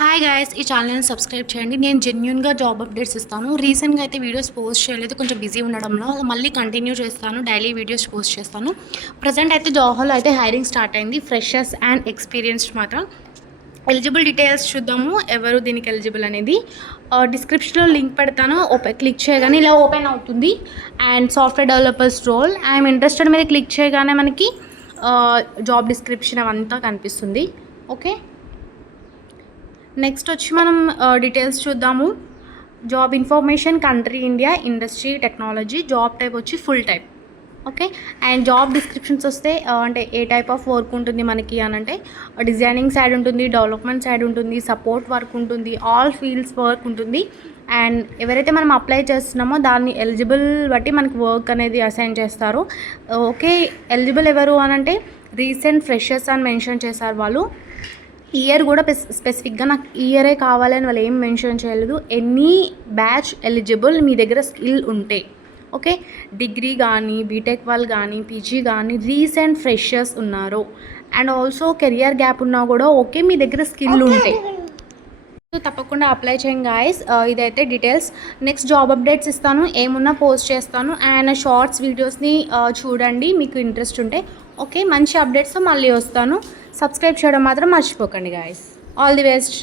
Hi guys, ఈ ఛానల్ని subscribe చేయండి. నేను జెన్యున్గా జాబ్ అప్డేట్స్ ఇస్తాను. రీసెంట్గా అయితే వీడియోస్ పోస్ట్ చేయలేదు, కొంచెం బిజీ ఉండడంలో. మళ్ళీ కంటిన్యూ చేస్తాను, డైలీ వీడియోస్ పోస్ట్ చేస్తాను. ప్రజెంట్ అయితే జాబ్లో అయితే హైరింగ్ స్టార్ట్ అయింది, ఫ్రెషర్స్ అండ్ ఎక్స్పీరియన్స్డ్ మాత్రం. ఎలిజిబుల్ డీటెయిల్స్ చూద్దాము, ఎవరు దీనికి ఎలిజిబుల్ అనేది. డిస్క్రిప్షన్లో లింక్ పెడతాను, క్లిక్ చేయగానే ఇలా ఓపెన్ అవుతుంది. And software developers role, I'm interested మీద క్లిక్ చేయగానే మనకి జాబ్ డిస్క్రిప్షన్ అవంతా కనిపిస్తుంది. ఓకే, నెక్స్ట్ వచ్చి మనం డీటెయిల్స్ చూద్దాము. Job information, country India, industry technology, job type వచ్చి full type. Okay, and job descriptions వస్తే అంటే ఏ టైప్ ఆఫ్ వర్క్ ఉంటుంది మనకి అని అంటే డిజైనింగ్ సైడ్ ఉంటుంది, డెవలప్మెంట్ సైడ్ ఉంటుంది, సపోర్ట్ వర్క్ ఉంటుంది, ఆల్ ఫీల్డ్స్ వర్క్ ఉంటుంది. అండ్ ఎవరైతే మనం అప్లై చేస్తున్నామో దాన్ని ఎలిజిబుల్ బట్టి మనకి వర్క్ అనేది అసైన్ చేస్తారు. ఓకే, ఎలిజిబుల్ ఎవరు అని అంటే రీసెంట్ ఫ్రెషర్స్ అని మెన్షన్ చేశారు వాళ్ళు. ఇయర్ కూడా స్పెసిఫిక్గా నాకు ఇయరే కావాలని వాళ్ళు ఏం మెన్షన్ చేయలేదు. ఎనీ బ్యాచ్ ఎలిజిబుల్ మీ దగ్గర స్కిల్ ఉంటే. ఓకే, డిగ్రీ కానీ, బీటెక్ వాళ్ళు కానీ, పీజీ కానీ, రీసెంట్ ఫ్రెషర్స్ ఉన్నారు అండ్ ఆల్సో కెరియర్ గ్యాప్ ఉన్నా కూడా ఓకే, మీ దగ్గర స్కిల్ ఉంటే తప్పకుండా అప్లై చేయండి గాయస్. ఇదైతే డీటెయిల్స్. నెక్స్ట్ జాబ్ అప్డేట్స్ ఇస్తాను, ఏమున్నా పోస్ట్ చేస్తాను. అండ్ షార్ట్స్ వీడియోస్ని చూడండి మీకు ఇంట్రెస్ట్ ఉంటే. ఓకే, మంచి అప్డేట్స్తో మళ్ళీ వస్తాను. సబ్స్క్రైబ్ చేయడం మాత్రం మర్చిపోకండి గాయస్. All the best.